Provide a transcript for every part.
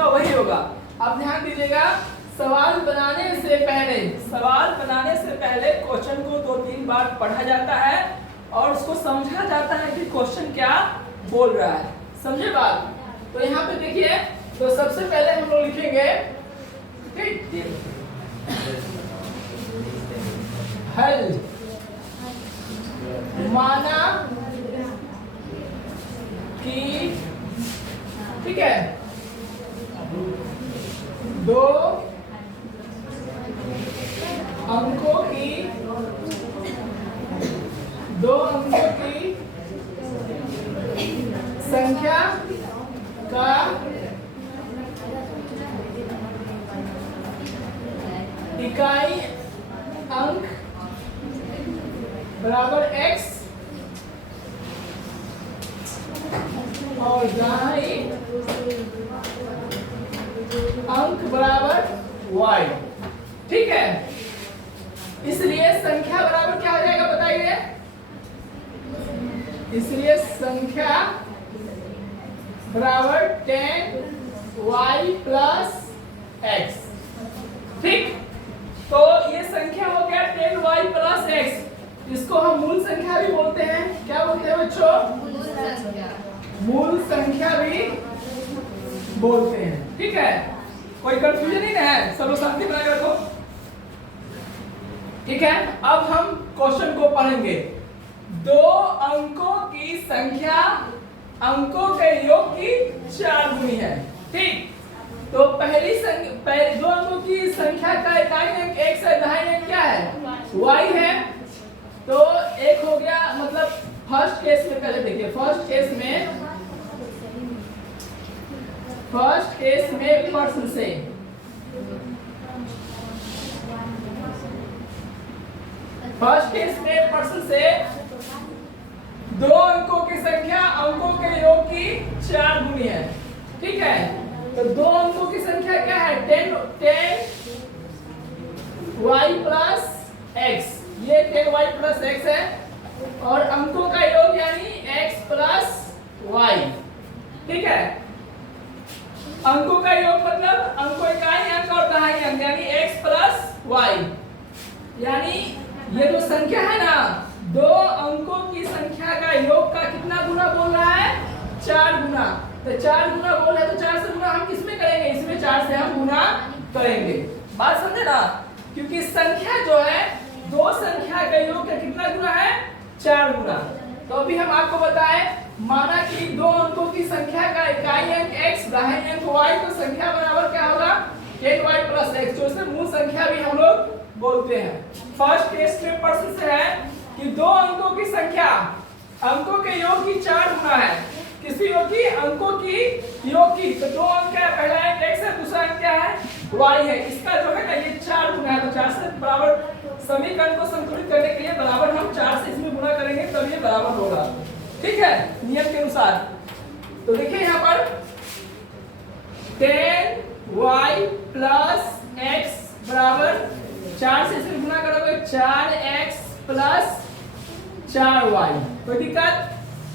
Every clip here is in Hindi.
इसका वही होगा। अब ध्यान दीजिएगा, सवाल बनाने से पहले क्वेश्चन को 2-3 बार पढ़ा जाता है और उसको समझा जाता है कि क्वेश्चन क्या बोल रहा है। समझे बात? तो यहाँ पे देखिए, तो सबसे पहले हम लोग लिखेंगे हल माना कि, ठीक है, दो अंकों की संख्या का इकाई अंक बराबर x और दहाई अंक बराबर y। ठीक है, इसलिए संख्या बराबर क्या हो जाएगा बताइए? इसलिए संख्या बराबर 10y प्लस x। ठीक, तो ये संख्या हो गया 10y प्लस x। इसको हम मूल संख्या भी बोलते हैं। क्या बोलते हैं बच्चों? मूल संख्या भी बोलते हैं। ठीक है, कोई कंफ्यूजन नहीं है, सब लोग शांति बनाए रखो। ठीक है, अब हम क्वेश्चन को पढ़ेंगे। दो अंकों की संख्या अंकों के योग की 4 गुनी है। ठीक, तो पहले दो अंकों की संख्या का इकाई अंक x है, दहाई अंक क्या है? y है। तो एक हो गया, मतलब फर्स्ट केस में पहले देखिए, फर्स्ट केस में प्रश्न से दो अंकों की संख्या अंकों के योग की 4 गुनी है। ठीक है, तो दो अंकों की संख्या क्या है? 10y प्लस x, ये 10y प्लस x है, और अंकों का योग यानी x प्लस y। ठीक है, अंकों का योग मतलब अंकों इकाई अंक और दहाई अंक यानी x प्लस y। यानी ये जो संख्या है ना, दो अंकों की संख्या का योग का कितना गुना बोल रहा है? 4 गुना। तो 4 गुना बोल रहा है, तो 4 से गुना हम किसमें करेंगे? इसमें 4 से हम गुना करेंगे। बात समझे ना? क्योंकि संख्या जो है, दो संख्या का योग का कितना गुना है? 4 गुना। तो अभी हम आपको बताएं, माना कि दो अंकों की संख्या का इकाई अंक x, दहाई अंक y, तो संख्या बराबर क्या होगा? 10y प्लस x, जो इसे मूल संख्या भी हम लोग बोलते हैं। फर्स्ट केस में प्रश्न से है कि दो अंकों की संख्या अंकों के योग की 4 गुना है। किसी योग की? अंकों की योग की। तो दो अंक है, पहला अंक x है, दूसरा अंक क्या है? y है। इसका जो है ना, ये 4 गुना है। तो 4 से बराबर समीकरण को संतुलित करने के लिए बराबर हम 4 से इसमें गुना करेंगे, तब ये बराबर होगा। ठीक है, नियम के अनुसार। तो देखिए यहाँ पर 10y प्लस x बराबर 4 से इसमें गुना करोगे 4x प्लस 4y। कोई दिक्कत?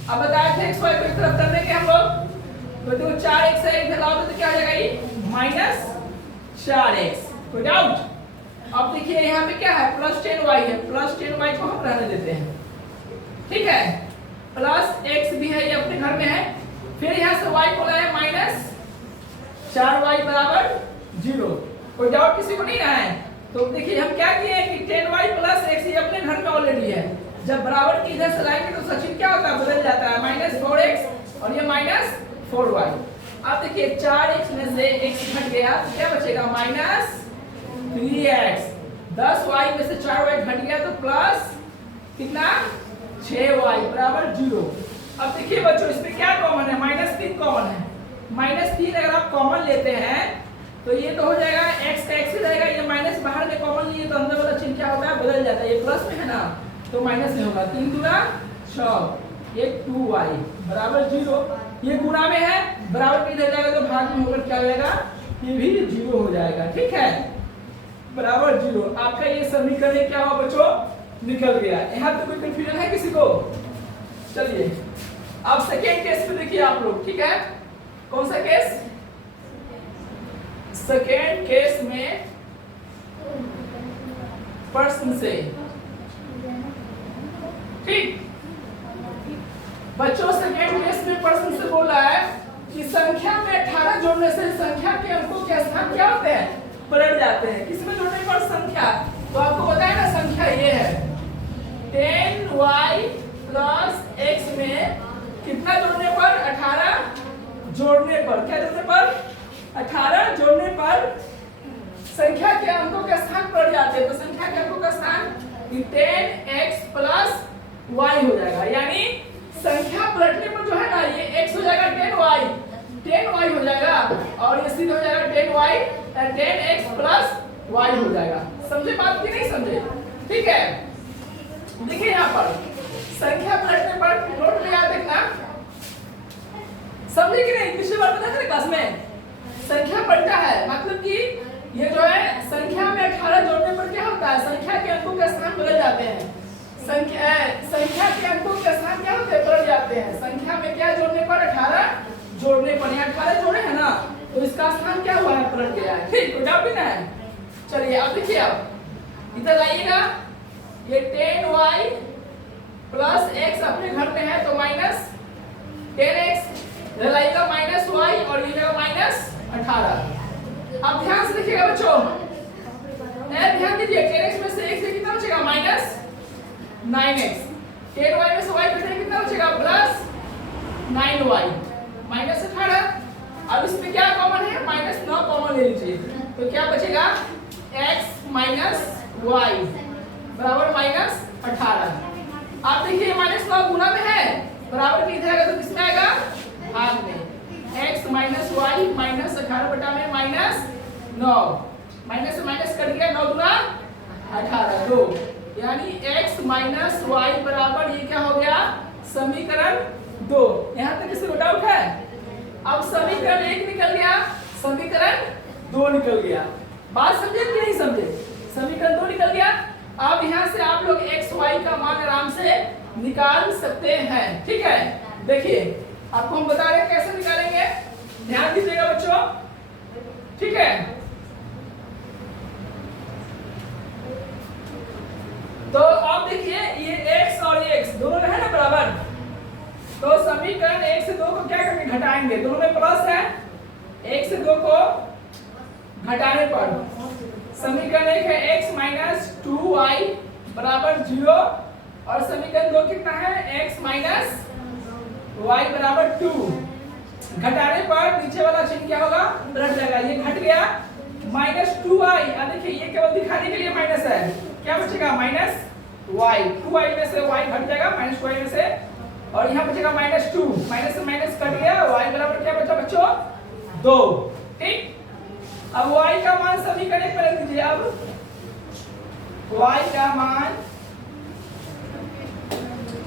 अब बताए थे x y को एक तरफ कर देंगे हम लोग, तो देखो 4x से इधर लाओ तो क्या हो जाएगा? ये माइनस 4x। कोई डाउट? अब देखिए यहाँ पे क्या है? प्लस 10y है, प्लस 10y को हम रहने देते हैं। ठीक है, प्लस x भी है, ये अपने घर में है। फिर यहाँ से y को लाए माइनस 4y बराबर 0। कोई डाउट किसी को नहीं है? तो देखिए हम क्या किए कि 10y प्लस x ये अपने घर में ऑलरेडी है। जब बराबर की इधर से लाएंगे तो सचिन क्या होता है? बदल जाता है, माइनस 4x और ये माइनस 4y। अब देखिए 4x में से x घट गया तो क्या बचेगा? Minus 3x। 10y में से 4y घट गया तो प्लस कितना? 6y बराबर 0। अब देखिए बच्चों, इसमें क्या कॉमन है? माइनस 3 कॉमन है। माइनस 3 अगर आप कॉमन लेते हैं तो ये तो हो जाएगा x का x से जाएगा, ये माइनस बाहर में कॉमन लिए तो अंदर वाला चिन्ह क्या होता है? बदल जाता है। ये प्लस में है ना, तो माइनस में होगा। 3 दूना 6, ये 2y बराबर 0। ये गुणा में है, बराबर इधर जाएगा तो भाग में होकर क्या हो जाएगा? ये भी 0 हो जाएगा। ठीक है, बराबर 0। आपका ये समीकरण क्या हुआ बच्चों? निकल गया। यहाँ तो कोई कंफ्यूजन है किसी को? चलिए अब सेकेंड केस पे देखिए आप लोग। ठीक है, कौन सा केस? सेकेंड केस में प्रश्न से, ठीक बच्चों, सेकेंड केस में प्रश्न से बोला है कि संख्या में 18 जोड़ने से संख्या के अंकों के स्थान क्या होते हैं, पलट जाते हैं। किसमें जोड़ने पर संख्या, तो आपको पता है ना संख्या ये है 10y प्लस x में कितना जोड़ने पर, 18 जोड़ने पर, क्या जोड़ने पर, 18 जोड़ने पर संख्या के अंकों के स्थान पलट जाते हैं। तो संख्या के अंकों का स्थान 10x प्लस y हो जाएगा, यानी संख्या पलटने पर जो है ना ये x हो जाएगा 10y हो जाएगा और ये सीधे हो जाएगा 10x प्लस y हो जाएगा। समझे बात की नहीं समझे, ठीक है। देखिए यहाँ पर संख्या पलटने पर नोट में याद रखना, समझे कि नहीं, पिछली बार पता था क्लास में संख्या पलटा है मतलब कि ये जो है संख्या में 18 जोड़ने पर क्या होता है, संख्या के अंकों के स्थान बदल जाते हैं। संख्या के अंकों के स्थान क्या होते हैं, बदल जाते हैं। संख्या में क्या जोड़ने पर, 18 जोड़ने पर, यहाँ 18 जोड़े हैं ना तो इसका स्थान क्या हुआ है, पलट गया है। ठीक, कोई डाउट नहीं है। चलिए अब देखिए, अब इधर लाइएगा, ये 10y प्लस x अपने घर में है तो माइनस 10x, इधर लाइएगा माइनस y और ये माइनस 18। अब ध्यान से देखिएगा बच्चों, ध्यान दीजिए 10x में से x से कितना बचेगा, माइनस 9x, 10y में से y घटाएंगे कितना बचेगा, प्लस 9y, माइनस 18। अब इसमें क्या कॉमन है, माइनस 9 कॉमन ले लीजिए तो क्या बचेगा, x माइनस y बराबर माइनस 18। आप देखिए माइनस 9 गुना में है, बराबर किधर आएगा तो किसमें आएगा, भाग में, x माइनस y माइनस 18 बटा में माइनस 9, माइनस से माइनस कट गया, 9 गुना 18 2, यानी x माइनस y बराबर ये क्या हो गया, समीकरण 2। यहाँ तक किसी को डाउट है? अब समीकरण 1 निकल गया, समीकरण 2 निकल गया। बात समझे कि नहीं समझे? समीकरण 2 निकल गया। अब यहाँ से आप लोग x y का मान आराम से निकाल सकते हैं, ठीक है। देखिए आपको हम बता रहे हैं कैसे निकालेंगे, ध्यान दीजिएगा बच्चों, ठीक है। तो आप देखिए ये x और ये x दोनों है ना बराबर, तो समीकरण 1 से 2 को क्या करके घटाएंगे, दोनों में प्लस है, 1 से 2 को घटाने पर समीकरण 1 है x माइनस 2y बराबर 0 और समीकरण 2 कितना है, x माइनस y बराबर 2। घटाने पर नीचे वाला चिन्ह क्या होगा, उलट जाएगा, ये घट गया, माइनस 2y। अब देखिए ये केवल दिखाने के लिए माइनस है, क्या बचेगा, माइनस y, 2y में से y घट जाएगा माइनस 2y में से, और यहाँ बचेगा माइनस 2, माइनस से माइनस कट गया, y बराबर क्या बचा बच्चों, 2, ठीक। अब y का मान समीकरण 1 में रख दीजिए। अब y का मान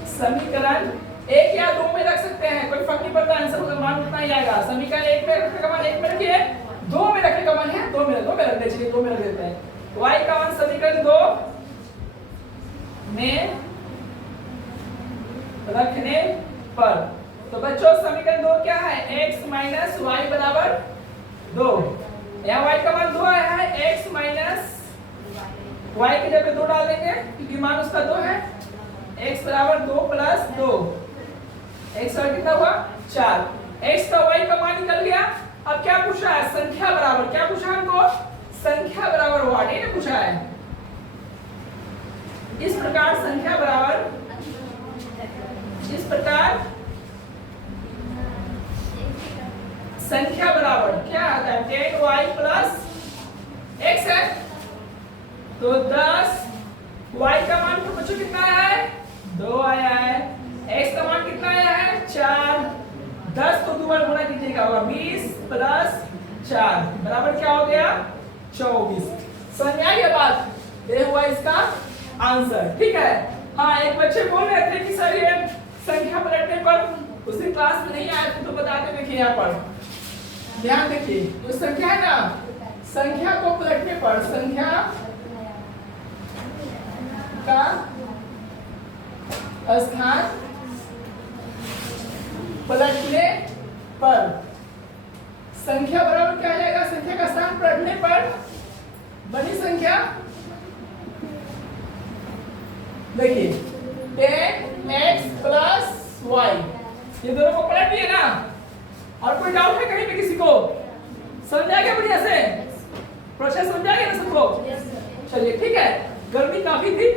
समीकरण 1 या 2 में रख सकते हैं, कोई फर्क नहीं पड़ता, आंसर का मान उतना ही आएगा। समीकरण 1 में रखने का मान 1 में रखिए, 2 में रखने का मान है 2 में रख दीजिए, 2 में रख देते हैं। y का मान समीकरण 2 में रखने पर, तो बच्चों समीकरण 2 क्या है, x माइनस y बराबर 2। यहाँ y का मान 2 आया है, x माइनस y की जगह 2 डाल देंगे क्योंकि मान उसका 2 है, x बराबर 2 प्लस 2, x और कितना हुआ 4, x का y का मान निकल गया। अब क्या पूछा है, संख्या बराबर, क्या पूछा हमको, संख्या बराबर व्हाट, ये पूछा है। इस प्रकार संख्या बराबर, इस प्रकार संख्या बराबर क्या आता है, 10y प्लस x है, तो 10 y का मान तो बच्चों कितना आया है, 2 आया है, x का मान कितना आया है, 4, 10 को 2 बार गुणा कीजिएगा, होगा 20 प्लस 4 बराबर क्या हो गया, 24। समझ में आई ये बात, ये हुआ इसका आंसर, ठीक है। हाँ एक बच्चे बोल रहे थे कि सर ये संख्या पलटने पर उसी क्लास में नहीं आए थे, तो बताते देखिए यहाँ पर ध्यान देखिए, जो संख्या है ना, संख्या को पलटने पर, संख्या का स्थान पलटने पर संख्या बराबर क्या आ जाएगा, संख्या का स्थान बड़ी संख्या देखिए 10x प्लस y, ये दोनों को पलट दिए ना। और कोई डाउट है कहीं पे किसी को? समझा गया बढ़िया से? प्रोसेस समझा गया ना सबको? चलिए ठीक है। गर्मी काफी थी,